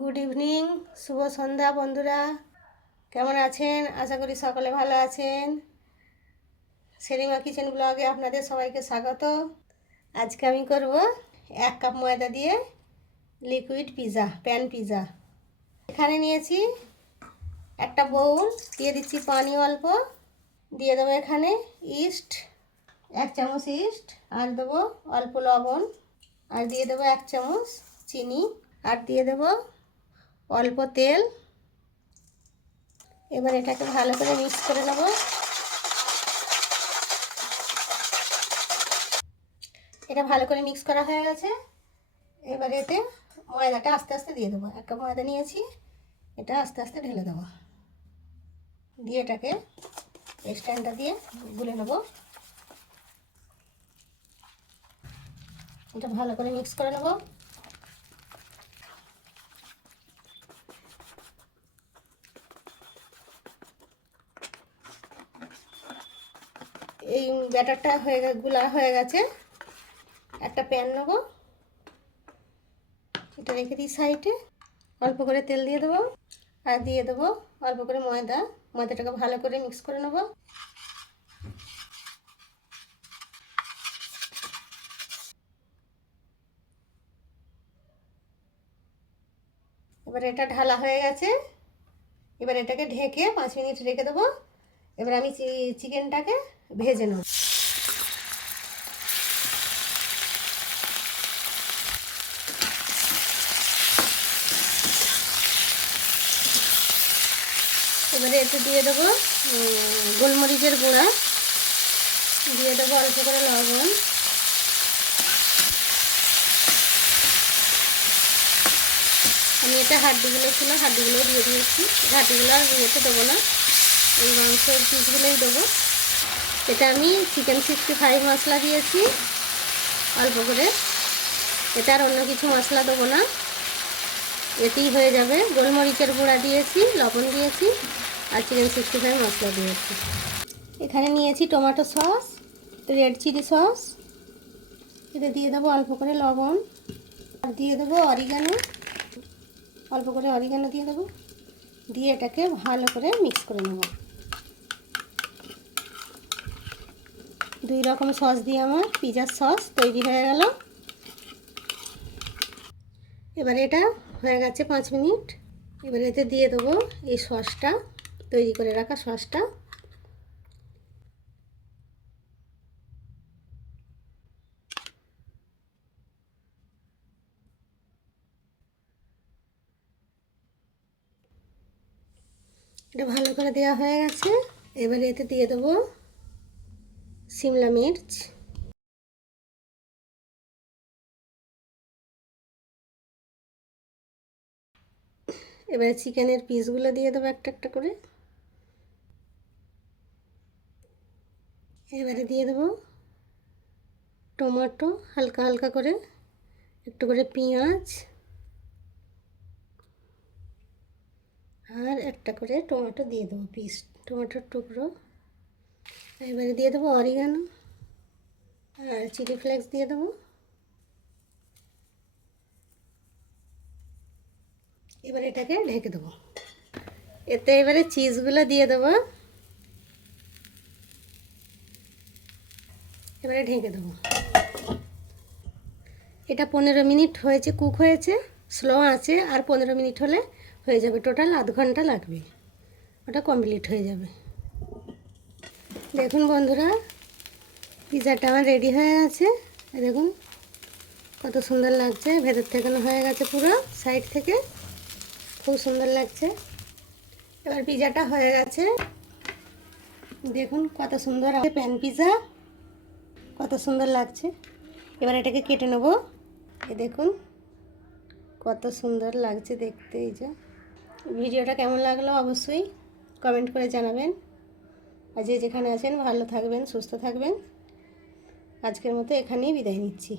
Good evening, শুভ সন্ধ্যা বন্ধুরা। কেমন আছেন? আশা করি সকলে ভালো আছেন। সেরিমা কিচেন ব্লগে আপনাদের সবাইকে স্বাগত। আজকে আমি করব এক কাপ ময়দা দিয়ে লিকুইড পিৎজা প্যান পিৎজা এখানে নিয়েছি একটা বউল দিয়ে দিচ্ছি পানি অল্প। দিয়ে দেবো এখানে ইস্ট এক চামচ ইস্ট আর দেবো অল্প লবণ। আর দিয়ে দেবো এক চামচ চিনি। আর দিয়ে দেবো অল্প তেল। এবার এটাকে ভালো করে মিক্স করে নেব। এটা ভালো করে মিক্স করা হয়ে গেছে। এবার এতে ময়দাটা আস্তে আস্তে দিয়ে দেবো। এক কাপ ময়দা নিয়েছি, এটা আস্তে আস্তে ঢেলে দেবো। দিয়ে এটাকে স্ট্যান্ডটা দিয়ে গুলে নেব। এটা ভালো করে মিক্স করে নেব। এই ব্যাটারটা হয়ে গুলা হয়ে গেছে। একটা প্যান নেব। এটা রেখে দিই সাইডে। অল্প করে তেল দিয়ে দেবো। আর দিয়ে দেবো অল্প করে ময়দা। ময়দাটাকে ভালো করে মিক্স করে নেব। এবার এটা ঢালা হয়ে গেছে। এবার এটাকে ঢেকে পাঁচ মিনিট রেখে দেবো। এবার আমি চিকেনটাকে ভেজে নেব। এবারে একটু দিয়ে দেবো গোলমরিচের গুঁড়া। দিয়ে দেবো অল্প করে লবণ। আমি এটা হাড্ডিগুলো ছিল হাড্ডিগুলো দিয়ে দিয়েছি। হাড্ডিগুলো আর ইয়েতে দেবো না। এই মাংসের পিসগুলোই দেবো। এটা আমি চিকেন সিক্সটি ফাইভ মশলা দিয়েছি, অল্প করে। এটা আর অন্য কিছু মশলা দেবো না। এতেই হয়ে যাবে। গোলমরিচের গুঁড়া দিয়েছি, লবণ দিয়েছি, আর চিকেন সিক্সটি ফাইভ মশলা দিয়েছি। এখানে নিয়েছি tomato sauce red chilli sauce. এটা দিয়ে দেবো অল্প করে লবণ। আর দিয়ে দেবো অরিগানো অল্প করে অরিগানো দিয়ে দেবো। দিয়ে এটাকে ভালো করে মিক্স করে নেব। দুই রকম সস দিয়ে আমার পিজার সস তৈরি হয়ে গেল। এবার এটা হয়ে গেছে পাঁচ মিনিট। এবার এতে দিয়ে দেবো এই সসটা, তৈরি করে রাখা সসটা। এটা ভালো করে দেওয়া হয়ে গেছে। এবারে এতে দিয়ে দেবো সিমলা মির্চ। এবারে চিকেনের পিসগুলো দিয়ে দেবো একটা একটা করে। এবারে দিয়ে দেবো টমেটো হালকা হালকা করে, একটু করে পেঁয়াজ আর একটা করে টমেটো দিয়ে দেবো পিস টমেটোর টুকরো। এবারে দিয়ে দেবো অরিগানো আর চিলি ফ্লেক্স দিয়ে দেবো। এবার এটাকে ঢেকে দেবো। এতে এবারে চিজগুলো দিয়ে দেবো। এবারে ঢেকে দেবো। এটা পনেরো মিনিট হয়েছে কুক হয়েছে স্লো আছে, আর পনেরো মিনিট হলে হয়ে যাবে। টোটাল আধ ঘণ্টা লাগবে। ওটা কমপ্লিট হয়ে যাবে। দেখুন বন্ধুরা পিজাটা আমার রেডি হয়ে গেছে। দেখুন, কত সুন্দর লাগছে, ভেতর থেকে হয়ে গেছে পুরো সাইড থেকে। খুব সুন্দর লাগছে। এবার পিজাটা হয়ে গেছে। দেখুন কত সুন্দর আছে প্যান পিজা কত সুন্দর লাগছে। এবার এটাকে কেটে নেব। এ দেখুন, কত সুন্দর লাগছে দেখতে এই যে। ভিডিওটা কেমন লাগল অবশ্যই কমেন্ট করে জানাবেন। আর যে যেখানে আছেন ভালো থাকবেন সুস্থ থাকবেন। আজকের মতো এখানেই বিদায় নিচ্ছি।